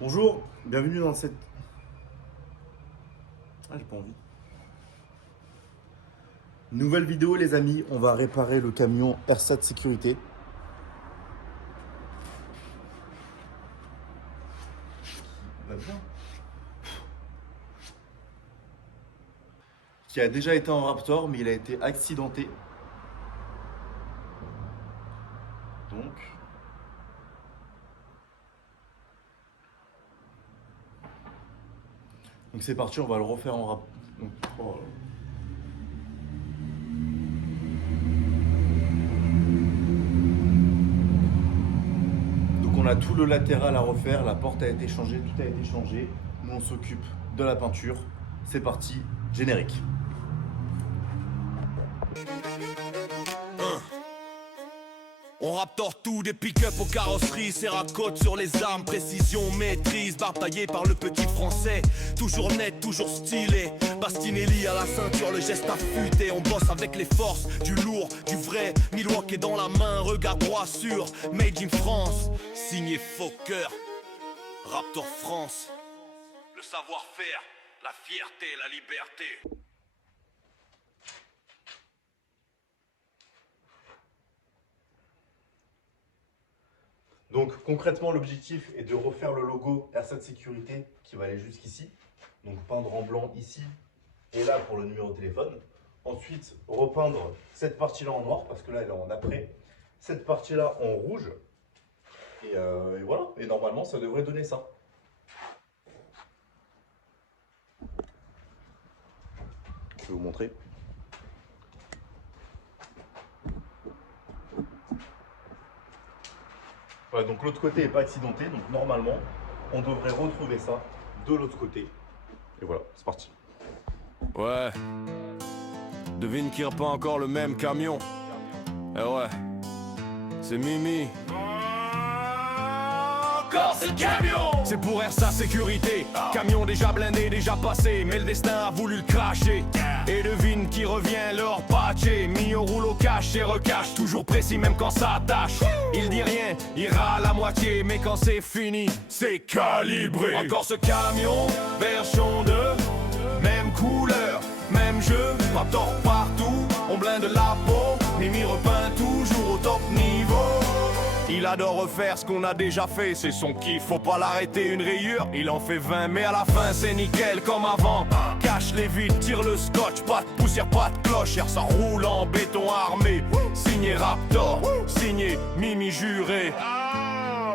Bonjour, bienvenue dans cette... Ah, j'ai pas envie. Nouvelle vidéo les amis, on va réparer le camion RSAT Sécurité. Qui a déjà été en Raptor, mais il a été accidenté. Donc... Donc c'est parti, on va le refaire en rap. Donc, oh. Donc on a tout le latéral à refaire, la porte a été changée, tout a été changé. Nous on s'occupe de la peinture. C'est parti, générique. On raptor tout, des pick-up aux carrosseries, Serracote sur les armes, précision, maîtrise, barbe taillée par le petit français. Toujours net, toujours stylé, Bastinelli à la ceinture, le geste affûté. On bosse avec les forces, du lourd, du vrai, Milwaukee dans la main, regard droit sur Made in France. Signé Fokker, Raptor France. Le savoir-faire, la fierté, la liberté. Donc concrètement l'objectif est de refaire le logo RSAT Sécurité qui va aller jusqu'ici. Donc peindre en blanc ici et là pour le numéro de téléphone. Ensuite repeindre cette partie-là en noir parce que là elle est en après. Cette partie-là en rouge. Et voilà, et normalement ça devrait donner ça. Je vais vous montrer. Voilà, donc l'autre côté n'est pas accidenté, donc normalement, on devrait retrouver ça de l'autre côté. Et voilà, c'est parti. Ouais. Devine qui reprend encore le même camion. Eh ouais. C'est Mimi. Encore ce camion. C'est pour RSA Sécurité. Camion déjà blindé, déjà passé. Mais le destin a voulu le cracher. Et devine qui revient leur patché. Mis au rouleau cache et recache. Toujours précis même quand ça attache. Il dit rien, il râle à moitié. Mais quand c'est fini, c'est calibré. Encore ce camion, version 2. Même couleur, même jeu. Raptor partout, on blinde la peau. Mimi repeint toujours au top niveau. Il adore refaire ce qu'on a déjà fait, c'est son kiff, faut pas l'arrêter, une rayure, il en fait 20, mais à la fin c'est nickel comme avant. Cache les vides, tire le scotch, pas de poussière, pas de cloche, ça roule en béton armé. Signé Raptor, signé Mimi juré.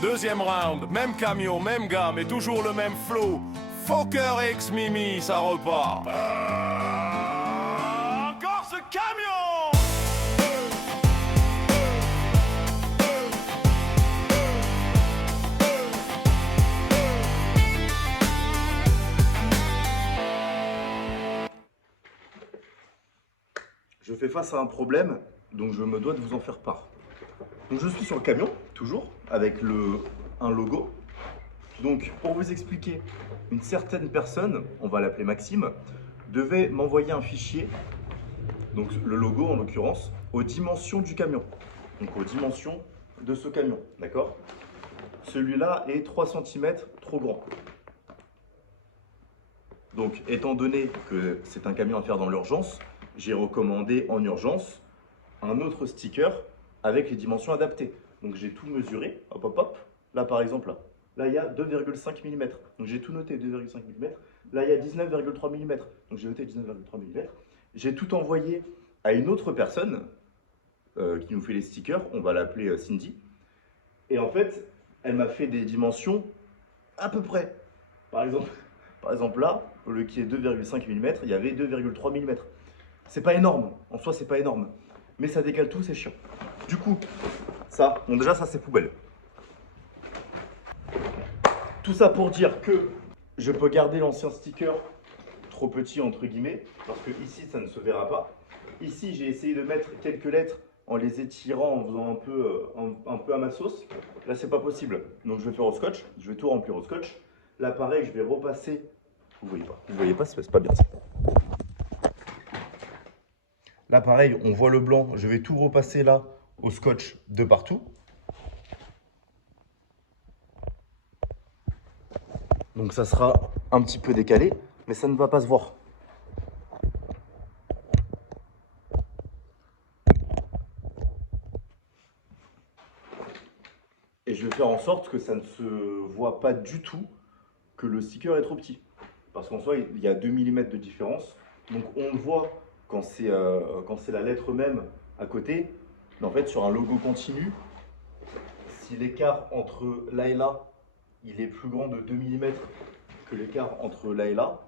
Deuxième round, même camion, même gars, mais toujours le même flow. Fokker ex Mimi, ça repart. Encore ce camion. Je fais face à un problème, donc je me dois de vous en faire part. Donc je suis sur le camion, toujours, avec un logo. Donc pour vous expliquer, une certaine personne, on va l'appeler Maxime, devait m'envoyer un fichier, donc le logo en l'occurrence, aux dimensions du camion. Donc aux dimensions de ce camion, d'accord? Celui-là est 3 cm trop grand. Donc étant donné que c'est un camion à faire dans l'urgence, j'ai recommandé en urgence un autre sticker avec les dimensions adaptées. Donc j'ai tout mesuré, hop hop hop. Là par exemple, là il y a 2,5 mm. Donc j'ai tout noté 2,5 mm. Là il y a 19,3 mm. Donc j'ai noté 19,3 mm. J'ai tout envoyé à une autre personne qui nous fait les stickers. On va l'appeler Cindy. Et en fait, elle m'a fait des dimensions à peu près. Par exemple là, au lieu qu'il y ait 2,5 mm, il y avait 2,3 mm. C'est pas énorme, en soi c'est pas énorme. Mais ça décale tout, c'est chiant. Du coup, ça, bon déjà ça c'est poubelle. Tout ça pour dire que je peux garder l'ancien sticker trop petit entre guillemets, parce que ici ça ne se verra pas. Ici j'ai essayé de mettre quelques lettres en les étirant, en faisant un peu à ma sauce. Là c'est pas possible, donc je vais faire au scotch, je vais tout remplir au scotch. Là pareil, je vais repasser, vous voyez pas, c'est pas bien ça. Là, pareil, on voit le blanc. Je vais tout repasser là au scotch de partout. Donc ça sera un petit peu décalé, mais ça ne va pas se voir. Et je vais faire en sorte que ça ne se voit pas du tout que le sticker est trop petit. Parce qu'en soi, il y a 2 mm de différence. Donc on le voit quand c'est la lettre même à côté. Mais en fait, sur un logo continu, si l'écart entre là et là, il est plus grand de 2 mm que l'écart entre là et là,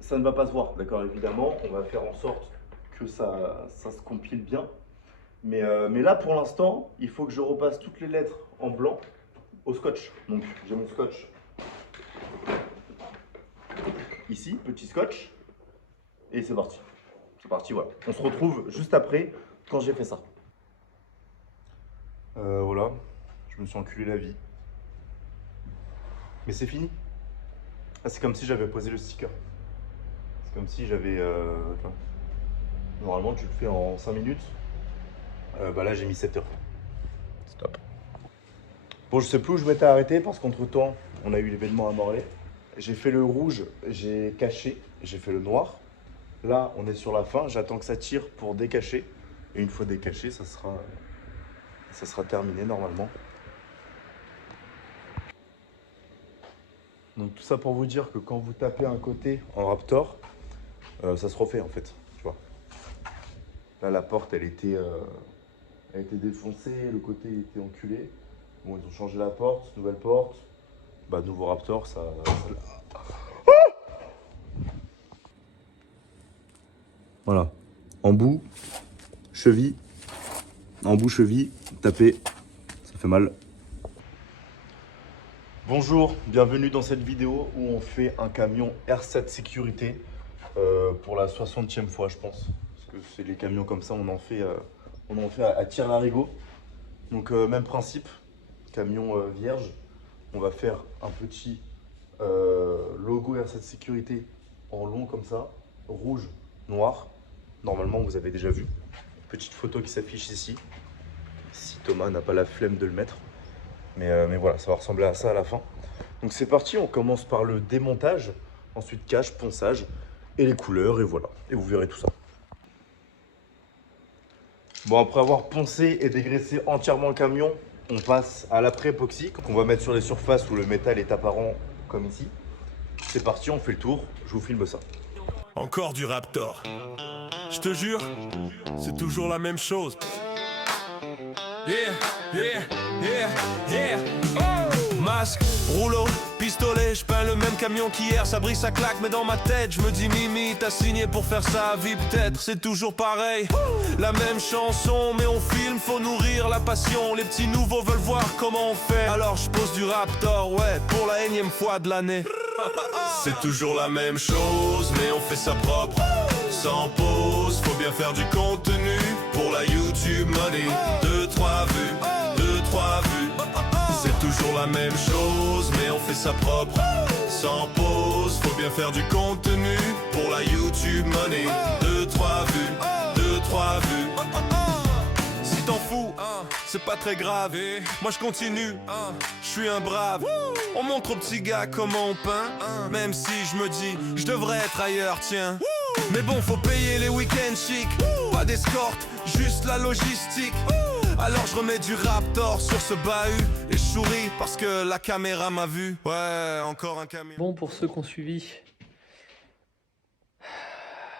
ça ne va pas se voir. D'accord, évidemment, on va faire en sorte que ça se compile bien. Mais là, pour l'instant, il faut que je repasse toutes les lettres en blanc au scotch. Donc, j'ai mon scotch ici, petit scotch. Et c'est parti. C'est parti, voilà. On se retrouve juste après, quand j'ai fait ça. Voilà, je me suis enculé la vie. Mais c'est fini. Ah, c'est comme si j'avais posé le sticker. C'est comme si j'avais... Normalement, tu le fais en 5 minutes. Bah là, j'ai mis 7 heures. Stop. Bon, je sais plus où je m'étais arrêté parce qu'entre temps, on a eu l'événement à Morlaix. J'ai fait le rouge, j'ai caché, j'ai fait le noir. Là, on est sur la fin. J'attends que ça tire pour décacher. Et une fois décaché, ça sera terminé normalement. Donc tout ça pour vous dire que quand vous tapez un côté en Raptor, ça se refait en fait. Tu vois. Là, la porte, elle était défoncée, le côté il était enculé. Bon, ils ont changé la porte, nouvelle porte. Bah, nouveau Raptor, ça... Voilà. Embout, cheville, embout, cheville, taper, ça fait mal. Bonjour, bienvenue dans cette vidéo où on fait un camion R7 sécurité pour la 60e fois, je pense. Parce que c'est les camions comme ça, on en fait à tire-larigot. Donc même principe, camion vierge. On va faire un petit logo R7 sécurité en long comme ça, rouge, noir. Normalement, vous avez déjà vu. Petite photo qui s'affiche ici. Si Thomas n'a pas la flemme de le mettre. Mais voilà, ça va ressembler à ça à la fin. Donc c'est parti, on commence par le démontage. Ensuite cache, ponçage et les couleurs et voilà. Et vous verrez tout ça. Bon, après avoir poncé et dégraissé entièrement le camion, on passe à l'après-époxy qu'on va mettre sur les surfaces où le métal est apparent comme ici. C'est parti, on fait le tour. Je vous filme ça. Encore du Raptor. Je te jure, c'est toujours la même chose. Yeah, yeah, yeah, yeah. Oh. Masque, rouleau, pistolet, je peins le même camion qu'hier, ça brille, ça claque, mais dans ma tête, je me dis Mimi, t'as signé pour faire ça à vie, peut-être, c'est toujours pareil. La même chanson, mais on filme, faut nourrir la passion. Les petits nouveaux veulent voir comment on fait. Alors je pose du Raptor, ouais, pour la énième fois de l'année. C'est toujours la même chose, mais on fait ça propre. Sans pause, faut bien faire du contenu pour la YouTube money. 2-3 vues, 2-3 vues. C'est toujours la même chose, mais on fait ça propre. Sans pause, faut bien faire du contenu pour la YouTube money. 2-3 vues, 2-3 vues. Si t'en fous, c'est pas très grave. Moi je continue, je suis un brave. On montre aux petits gars comment on peint. Même si je me dis, je devrais être ailleurs, tiens. Mais bon, faut payer les week-ends chic. Pas d'escorte, juste la logistique. Alors je remets du Raptor sur ce bahut. Et je souris parce que la caméra m'a vu. Ouais, encore un camion. Bon, pour ceux qui ont suivi,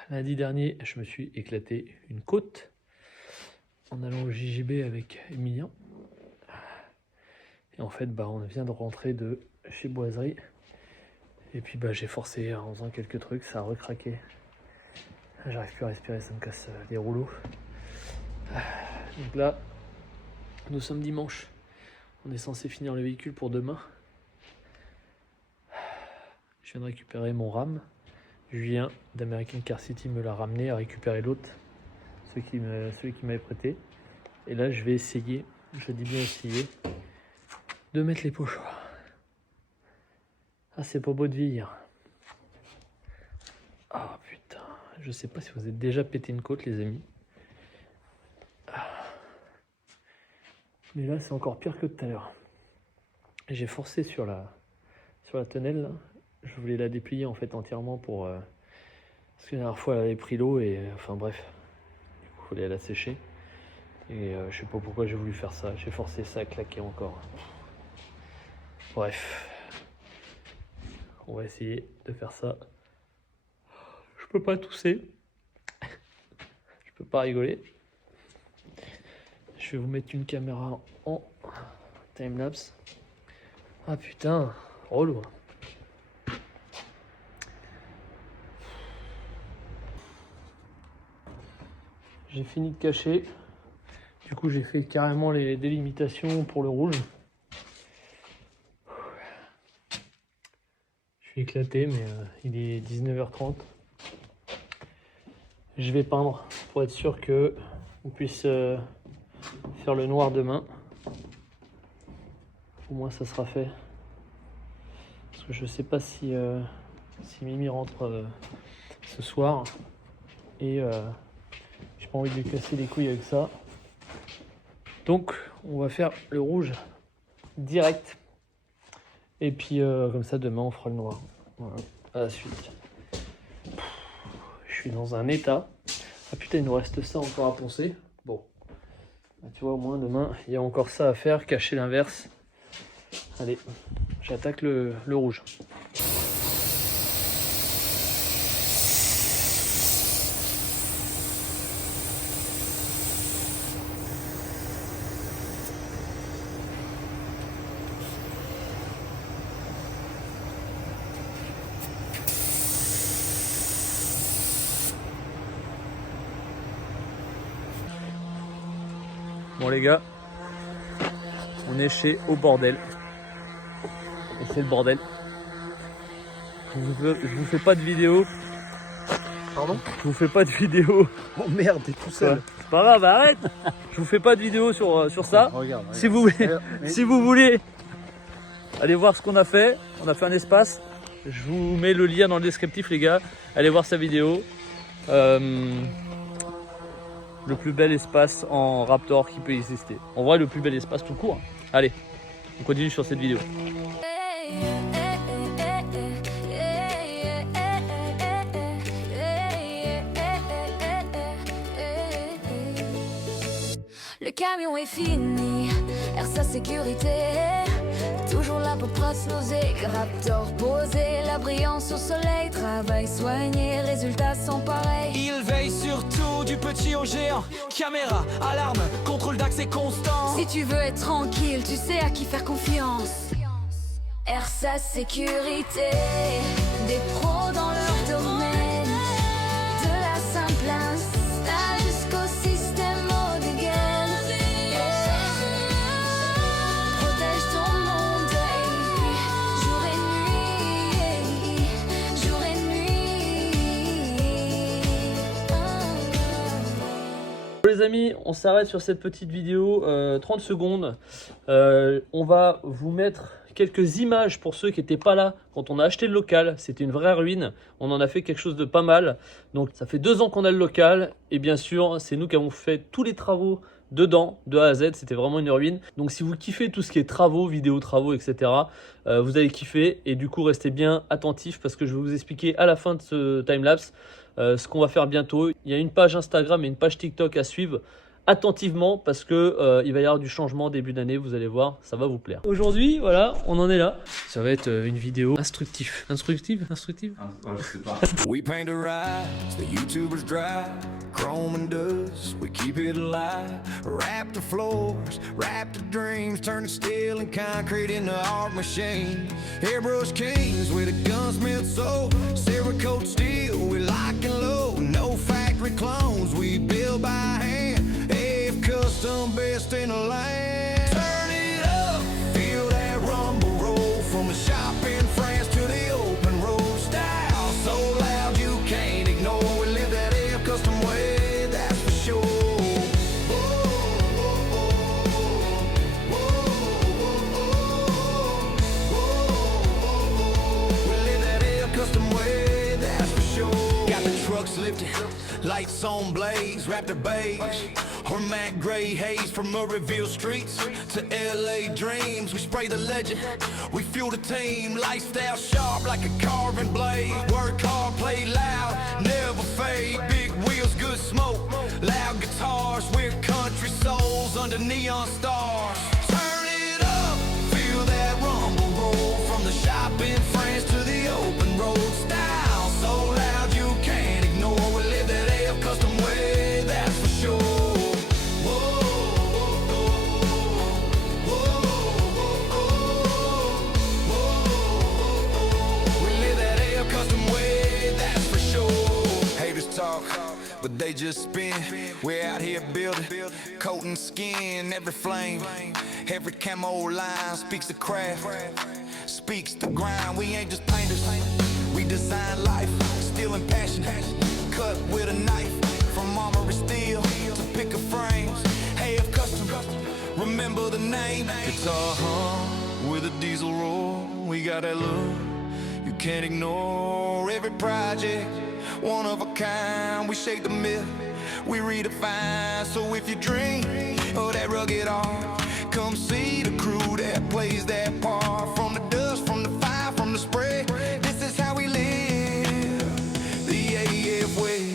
lundi dernier, je me suis éclaté une côte en allant au JJB avec Emilien. Et en fait, on vient de rentrer de chez Boiserie. Et puis j'ai forcé en faisant quelques trucs, ça a recraqué. J'arrive plus à respirer, ça me casse les rouleaux. Donc là, nous sommes dimanche. On est censé finir le véhicule pour demain. Je viens de récupérer mon RAM. Julien d'American Car City me l'a ramené à récupérer l'autre, celui qui m'avait prêté. Et là, je vais essayer, je dis bien essayer, de mettre les pochoirs. Ah, c'est pas beau de vieillir. Ah putain, je sais pas si vous avez déjà pété une côte, les amis. Mais là, c'est encore pire que tout à l'heure. J'ai forcé sur la tonnelle, là, je voulais la déplier en fait entièrement pour parce que la dernière fois elle avait pris l'eau et enfin bref, du coup il fallait la sécher et je sais pas pourquoi j'ai voulu faire ça, j'ai forcé ça à claquer encore. Bref, on va essayer de faire ça. Je peux pas tousser, je peux pas rigoler. Je vais vous mettre une caméra en timelapse. Ah putain, relou. J'ai fini de cacher. Du coup, j'ai fait carrément les délimitations pour le rouge. Je suis éclaté, mais il est 19h30. Je vais peindre pour être sûr que on puisse faire le noir demain. Au moins, ça sera fait. Parce que je sais pas si Mimi rentre ce soir. Et j'ai pas envie de lui casser les couilles avec ça. Donc, on va faire le rouge direct. Et puis, comme ça, demain, on fera le noir. Voilà, à la suite. Je suis dans un état. Ah putain, il nous reste ça encore à poncer. Bon. Bah, tu vois, au moins, demain, il y a encore ça à faire. Cacher l'inverse. Allez, j'attaque le rouge. Bon les gars, on est chez Au Bordel. Et c'est le bordel. Je vous fais pas de vidéo. Pardon? Je vous fais pas de vidéo. Oh merde, t'es tout seul. Ouais. C'est pas grave, arrête. Je vous fais pas de vidéo sur ça. Regarde. Si vous voulez aller voir ce qu'on a fait, on a fait un espace. Je vous mets le lien dans le descriptif les gars. Allez voir sa vidéo. Le plus bel espace en Raptor qui peut exister. En vrai, le plus bel espace tout court. Allez, on continue sur cette vidéo. Le camion est fini, RSA sécurité. Toujours là pour trace nausée, Raptor posé, la brillance au soleil, travail soigné, résultats sont pareils. Il veille sur tout, du petit au géant. Caméra, alarme, contrôle d'accès constant. Si tu veux être tranquille, tu sais à qui faire confiance. RSA sécurité, des pros dans leur domaine. De la simple install jusqu'au système haut de gaine. Protège ton monde, jour et nuit, jour et nuit. Les amis, on s'arrête sur cette petite vidéo, 30 secondes. On va vous mettre quelques images pour ceux qui n'étaient pas là quand on a acheté le local. C'était une vraie ruine. On en a fait quelque chose de pas mal. Donc ça fait 2 ans qu'on a le local. Et bien sûr, c'est nous qui avons fait tous les travaux dedans, de A à Z. C'était vraiment une ruine. Donc si vous kiffez tout ce qui est travaux, vidéos, travaux, etc., vous allez kiffer. Et du coup, restez bien attentifs parce que je vais vous expliquer à la fin de ce timelapse ce qu'on va faire bientôt. Il y a une page Instagram et une page TikTok à suivre attentivement parce que il va y avoir du changement début d'année, vous allez voir, ça va vous plaire. Aujourd'hui, voilà, on en est là. Ça va être une vidéo instructive. Instructive? Je sais pas. We paint the rides, the YouTubers drive, chrome and dust, we keep it alive. Wrap the floors, wrap the dreams, turn the steel and concrete into art machine. Airbrush kings with a gunsmith soul, Cerakote steel, we lock and load. No factory clones, we build by hand. Custom best in the land. Turn it up, feel that rumble roll from the shop in France to the open road style. So loud you can't ignore. We live that air custom way, that's for sure. We live that air custom way, that's for sure. Got the trucks lifted like lights on blaze, wrapped in beige or matte gray haze. From Murrayville streets to LA dreams, we spray the legend, we fuel the team. Lifestyle sharp like a carving blade. Work hard, play loud, never fade. Big wheels, good smoke, loud guitars. We're country souls under neon stars. Turn it up, feel that rumble roll. From the shop in France to the open road. Style so loud you can't ignore. We live that AF custom way, that's for sure. But they just spin. We're out here building, coating skin, every flame, every camo line speaks the craft, speaks the grind. We ain't just painters, we design life, steel and passion, cut with a knife. From armory steel to picker frames, AF Custom, remember the name. Guitar hum with a diesel roar. We got that look you can't ignore. Every project one of a kind, we shake the myth, we redefine. So if you dream of that rugged art, come see the crew that plays that part. From the dust, from the fire, from the spray, this is how we live the AF way.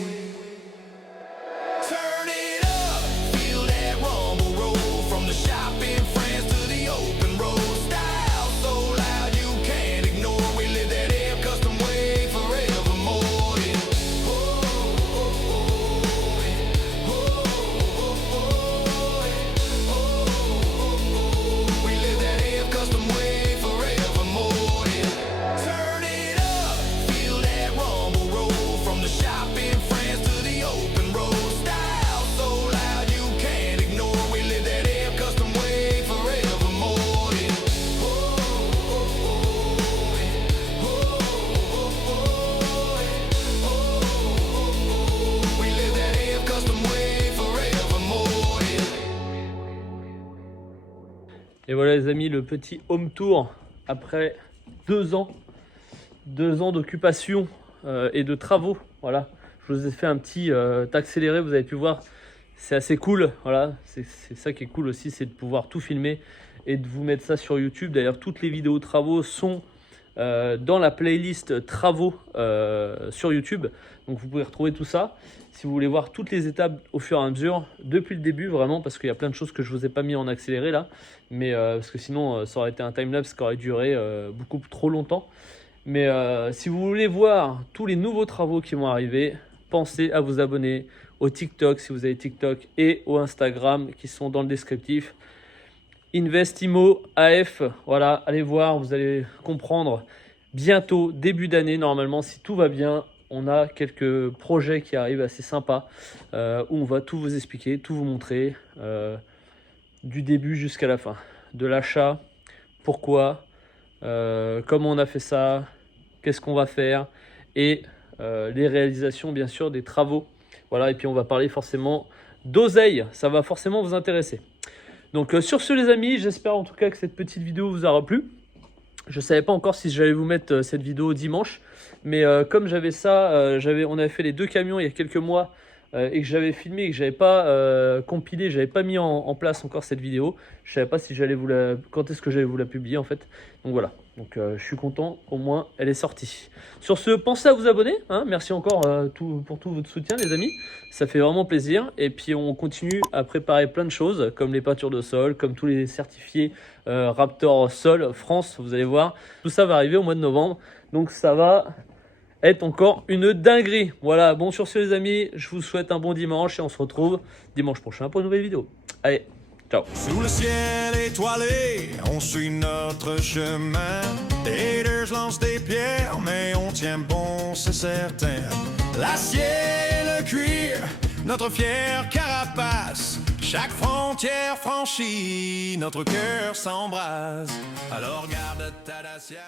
Turn it up, feel that rumble roll. From the shop in France to the open road. Style so loud you can't ignore. We live that AF custom way forevermore. Et voilà les amis, le petit home tour après 2 ans d'occupation et de travaux. Voilà, je vous ai fait un petit accéléré, vous avez pu voir, c'est assez cool. Voilà, c'est ça qui est cool aussi, c'est de pouvoir tout filmer et de vous mettre ça sur YouTube. D'ailleurs, toutes les vidéos travaux sont dans la playlist travaux sur YouTube. Donc vous pouvez retrouver tout ça. Si vous voulez voir toutes les étapes au fur et à mesure, depuis le début vraiment, parce qu'il y a plein de choses que je ne vous ai pas mis en accéléré là. Mais parce que sinon ça aurait été un timelapse qui aurait duré beaucoup trop longtemps. Mais si vous voulez voir tous les nouveaux travaux qui vont arriver, pensez à vous abonner au TikTok si vous avez TikTok et au Instagram qui sont dans le descriptif. Investimo AF, voilà, allez voir, vous allez comprendre bientôt, début d'année normalement, si tout va bien. On a quelques projets qui arrivent assez sympas où on va tout vous expliquer, tout vous montrer du début jusqu'à la fin. De l'achat, pourquoi, comment on a fait ça, qu'est-ce qu'on va faire et les réalisations bien sûr des travaux. Voilà, et puis on va parler forcément d'oseille, ça va forcément vous intéresser. Donc sur ce les amis, j'espère en tout cas que cette petite vidéo vous aura plu. Je ne savais pas encore si j'allais vous mettre cette vidéo dimanche, mais comme j'avais ça, on avait fait les 2 camions il y a quelques mois et que j'avais filmé et que j'avais pas compilé, j'avais pas mis en place encore cette vidéo. Je savais pas si quand est-ce que j'allais vous la publier en fait. Donc voilà, donc je suis content, au moins elle est sortie. Sur ce, pensez à vous abonner, hein. Merci encore pour tout votre soutien les amis, ça fait vraiment plaisir. Et puis on continue à préparer plein de choses comme les peintures de sol, comme tous les certifiés Raptor Sol France, vous allez voir, tout ça va arriver au mois de novembre, donc ça va être encore une dinguerie. Voilà, bon sur ce les amis, je vous souhaite un bon dimanche et on se retrouve dimanche prochain pour une nouvelle vidéo. Allez, ciao. Sous le ciel étoilé, on suit notre chemin. Les haters lancent des pierres, mais on tient bon, c'est certain. L'acier et le cuir, notre fière carapace. Chaque frontière franchie, notre cœur s'embrase. Alors garde ta Dacia.